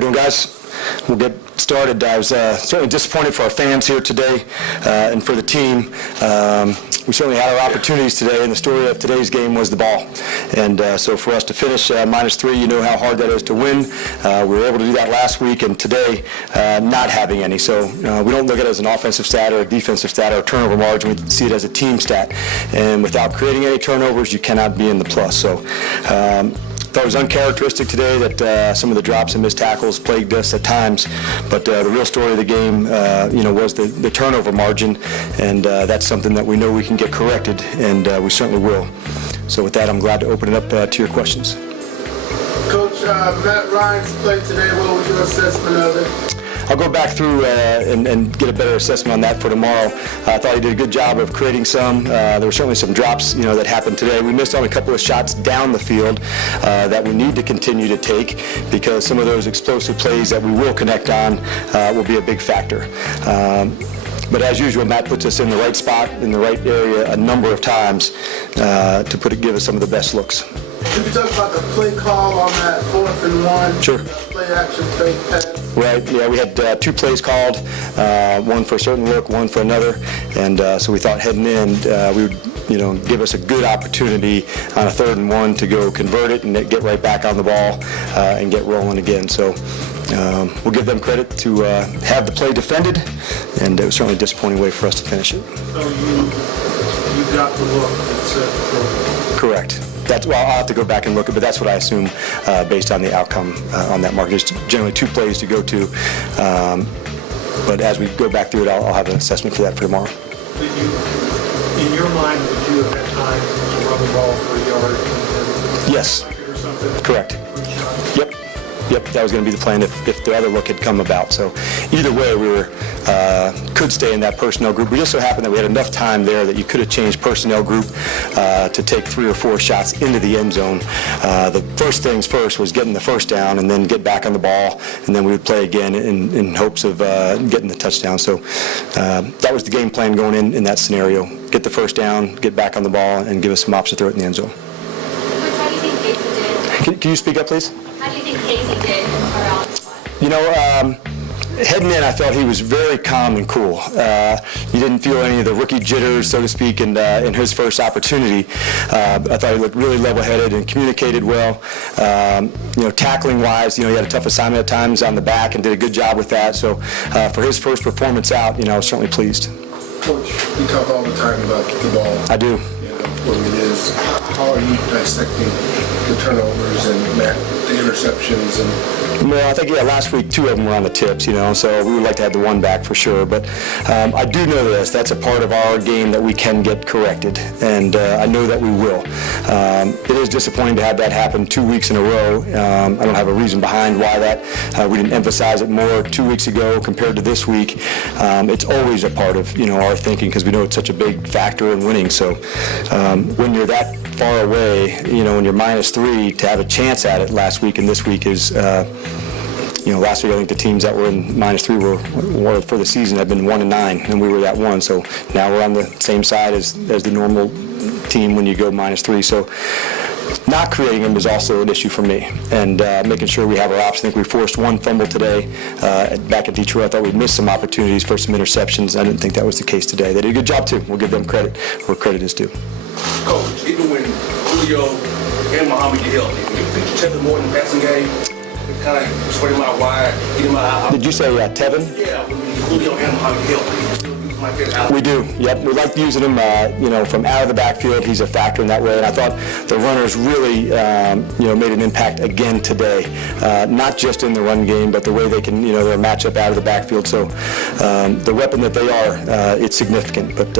we doing, guys? We'll get started. I was certainly disappointed for our fans here today and for the team. We certainly had our opportunities today, and the story of today's game was the ball. And so for us to finish -3, you know how hard that is to win. We were able to do that last week, and today not having any. So we don't look at it as an offensive stat or a defensive stat or a turnover margin. We see it as a team stat. And without creating any turnovers, you cannot be in the plus. So I thought it was uncharacteristic today that some of the drops and missed tackles plagued us at times, but the real story of the game, was the turnover margin, and that's something that we know we can get corrected, and we certainly will. So with that, I'm glad to open it up to your questions. Coach, Matt Ryan's play today, what was your assessment of it? I'll go back through and get a better assessment on that for tomorrow. I thought he did a good job of creating some. There were certainly some drops, that happened today. We missed on a couple of shots down the field that we need to continue to take, because some of those explosive plays that we will connect on will be a big factor. But as usual, Matt puts us in the right spot, in the right area a number of times to give us some of the best looks. Could you talk about the play call on that 4th and 1? Sure. Play action, fake pass. Right, yeah, we had 2 plays called, one for a certain look, one for another, and so we thought heading in we would give us a good opportunity on a 3rd and 1 to go convert it and get right back on the ball and get rolling again. So we'll give them credit to have the play defended, and it was certainly a disappointing way for us to finish it. So you got the look that said Correct. I'll have to go back and look at, but that's what I assume based on the outcome on that mark. There's generally 2 plays to go to, but as we go back through it, I'll have an assessment for that for tomorrow. In your mind, did you at that time to run the ball for a yard? Yes. Or something? Correct. Yep, that was going to be the plan if the other look had come about. So either way, we could stay in that personnel group. We just so happened that we had enough time there that you could have changed personnel group to take 3 or 4 shots into the end zone. The first things first was getting the first down and then get back on the ball, and then we would play again in hopes of getting the touchdown. So that was the game plan going in that scenario. Get the first down, get back on the ball, and give us some options to throw it in the end zone. Coach, how do you think Casey did? Can you speak up, please? How do you think Casey did around the squad? Heading in, I thought he was very calm and cool. You didn't feel any of the rookie jitters, so to speak, in his first opportunity. I thought he looked really level-headed and communicated well. Tackling-wise, he had a tough assignment at times on the back and did a good job with that. So for his first performance out, I was certainly pleased. Coach, you talk all the time about the ball. I do. What it is. How are you dissecting the turnovers and the interceptions? Well, I think, last week 2 of them were on the tips, so we would like to have the 1 back for sure. But I do know that's a part of our game that we can get corrected, and I know that we will. It is disappointing to have that happen 2 weeks in a row. I don't have a reason behind why that. We didn't emphasize it more 2 weeks ago compared to this week. It's always a part of, our thinking, because we know it's such a big factor in winning. So when you're that far away, when you're -3, to have a chance at it last week and this week is, last week I think the teams that were in -3 were for the season have been 1-9, and we were that 1. So now we're on the same side as the normal team when you go -3. So not creating them is also an issue for me, and making sure we have our options. I think we forced 1 fumble today back at Detroit. I thought we missed some opportunities for some interceptions. I didn't think that was the case today. They did a good job too. We'll give them credit where credit is due. Coach, even when Julio and Muhammad get healthy, you think you Tevin more in the passing game? Kind of spread him out wide, get him out. Did you say Tevin? Yeah, when Julio and Muhammad get healthy. We do, yep. We like using him, from out of the backfield. He's a factor in that way. And I thought the runners really, made an impact again today. Not just in the run game, but the way they can, their matchup out of the backfield. So the weapon that they are, it's significant. But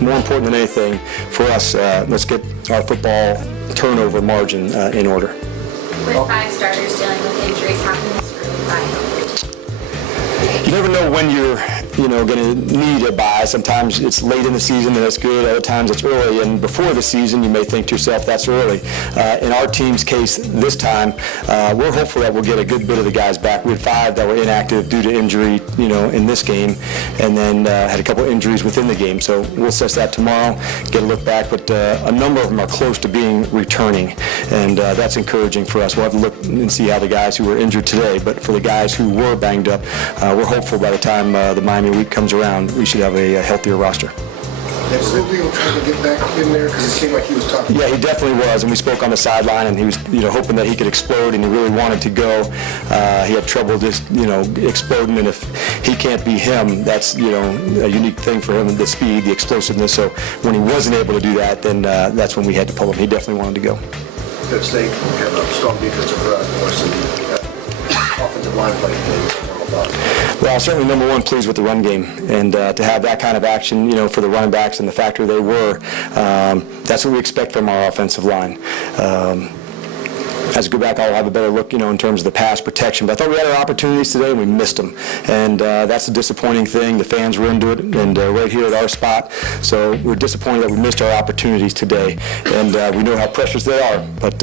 more important than anything, for us, let's get our football turnover margin in order. With 5 starters dealing with injuries, how can this really fight? You never know when you're going to need a bye. Sometimes it's late in the season and it's good. Other times it's early. And before the season, you may think to yourself, that's early. In our team's case this time, we're hopeful that we'll get a good bit of the guys back. We had 5 that were inactive due to injury, in this game, and then had a couple injuries within the game. So we'll assess that tomorrow, get a look back. But a number of them are close to being returning, and that's encouraging for us. We'll have to look and see how the guys who were injured today, but for the guys who were banged up, we're hopeful by the time the Miami week comes around, we should have a healthier roster. And Julio trying to get back in there because it seemed like he was talking. Yeah, he definitely was, and we spoke on the sideline, and he was, hoping that he could explode, and he really wanted to go. He had trouble just, exploding, and if he can't be him, that's, a unique thing for him, the speed, the explosiveness. So when he wasn't able to do that, then that's when we had to pull him. He definitely wanted to go. Good State have a strong defensive front, of course, and offensive line play today. Well, certainly number one, pleased with the run game, and to have that kind of action, for the running backs and the factor they were, that's what we expect from our offensive line. As I go back, I'll have a better look, in terms of the pass protection. But I thought we had our opportunities today, and we missed them. And that's a disappointing thing. The fans were into it, and right here at our spot. So we're disappointed that we missed our opportunities today. And we know how precious they are. But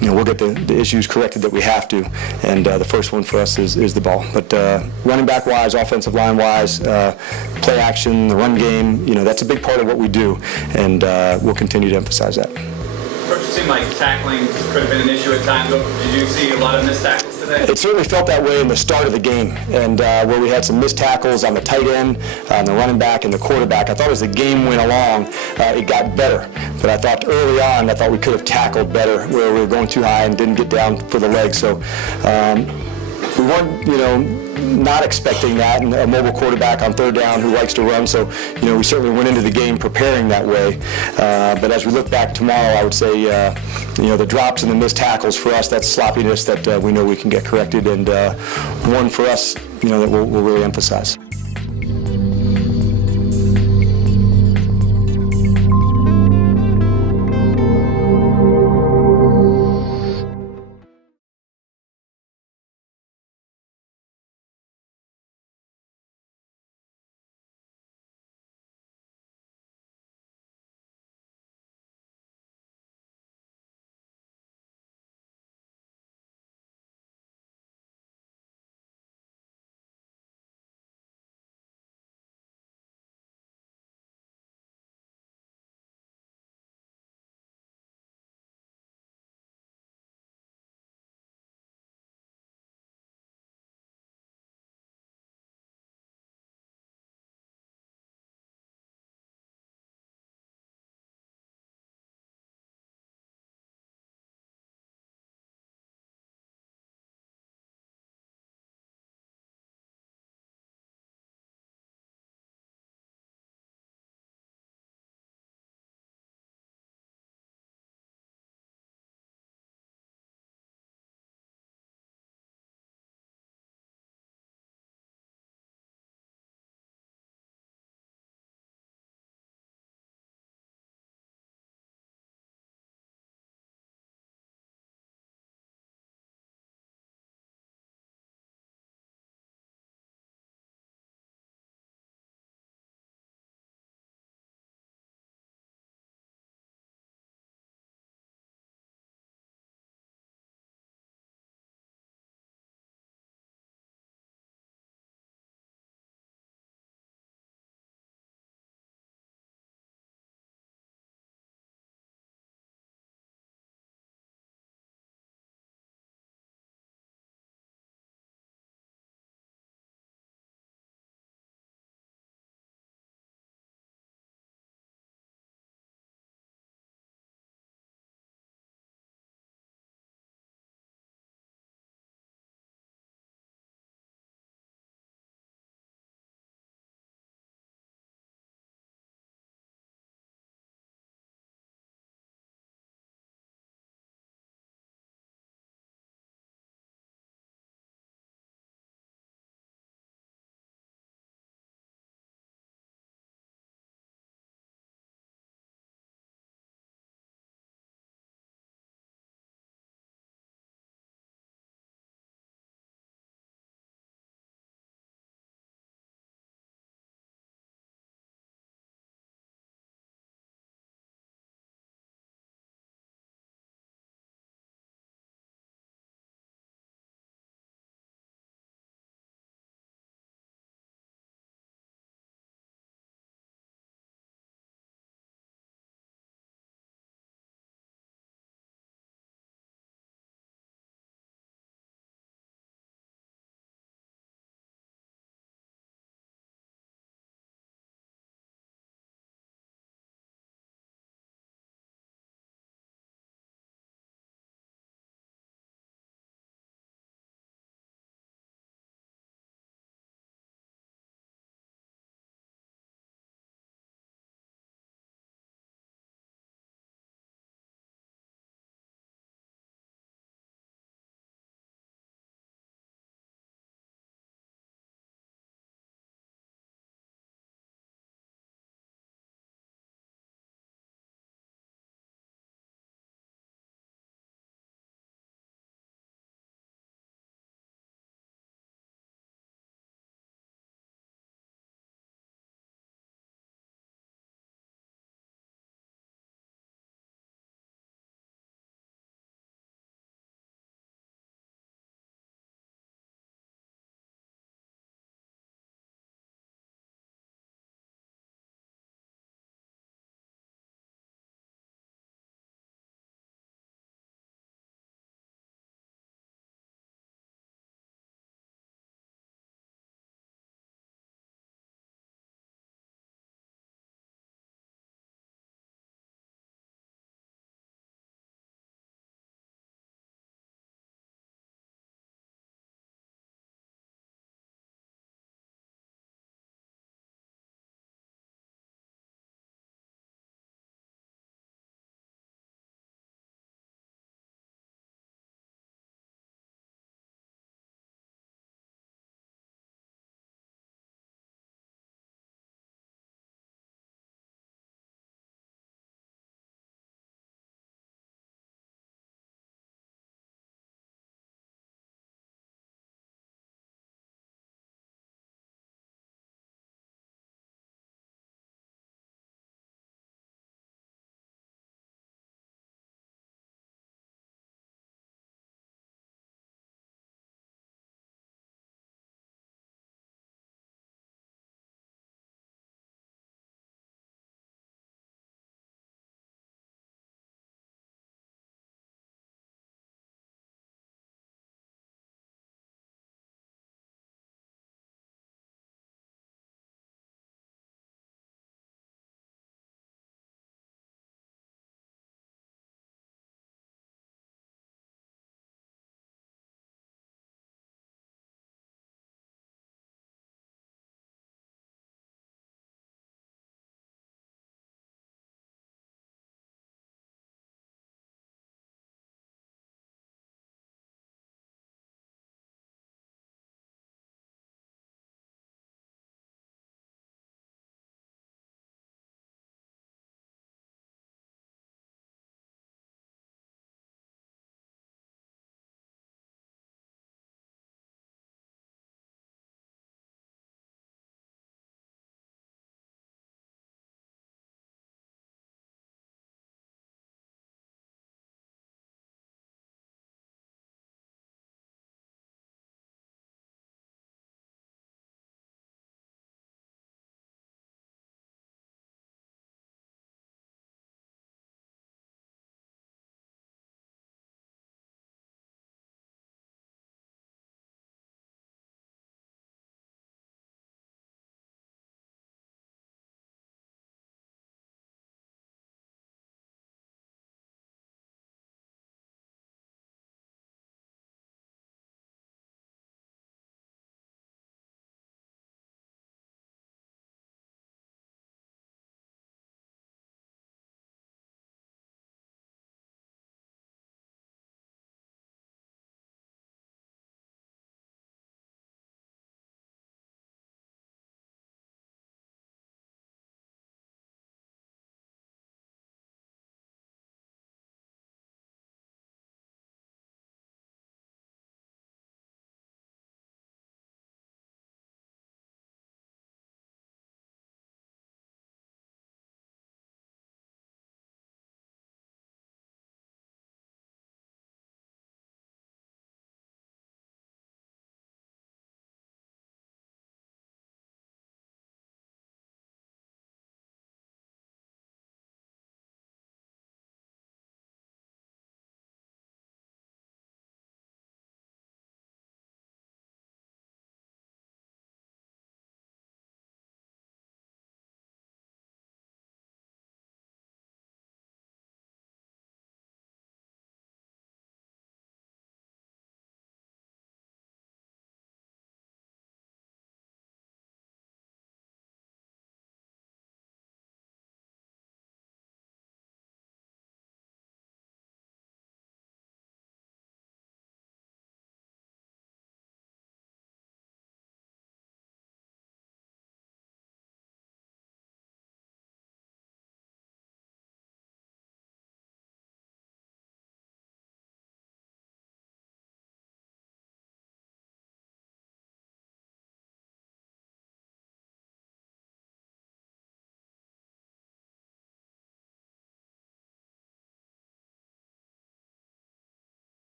we'll get the issues corrected that we have to, and the first one for us is the ball. But running back wise, offensive line wise, play action, the run game, that's a big part of what we do, and we'll continue to emphasize that. Coach, it seemed like tackling could have been an issue at times. Did you see a lot of missed tackles today? It certainly felt that way in the start of the game, and where we had some missed tackles on the tight end, on the running back, and the quarterback. I thought as the game went along, it got better. But I thought early on, we could have tackled better where we were going too high and didn't get down for the legs. So we weren't, not expecting that, and a mobile quarterback on third down who likes to run. So, we certainly went into the game preparing that way. But as we look back tomorrow, I would say, the drops and the missed tackles for us, that's sloppiness that we know we can get corrected, and one for us, that we'll really emphasize.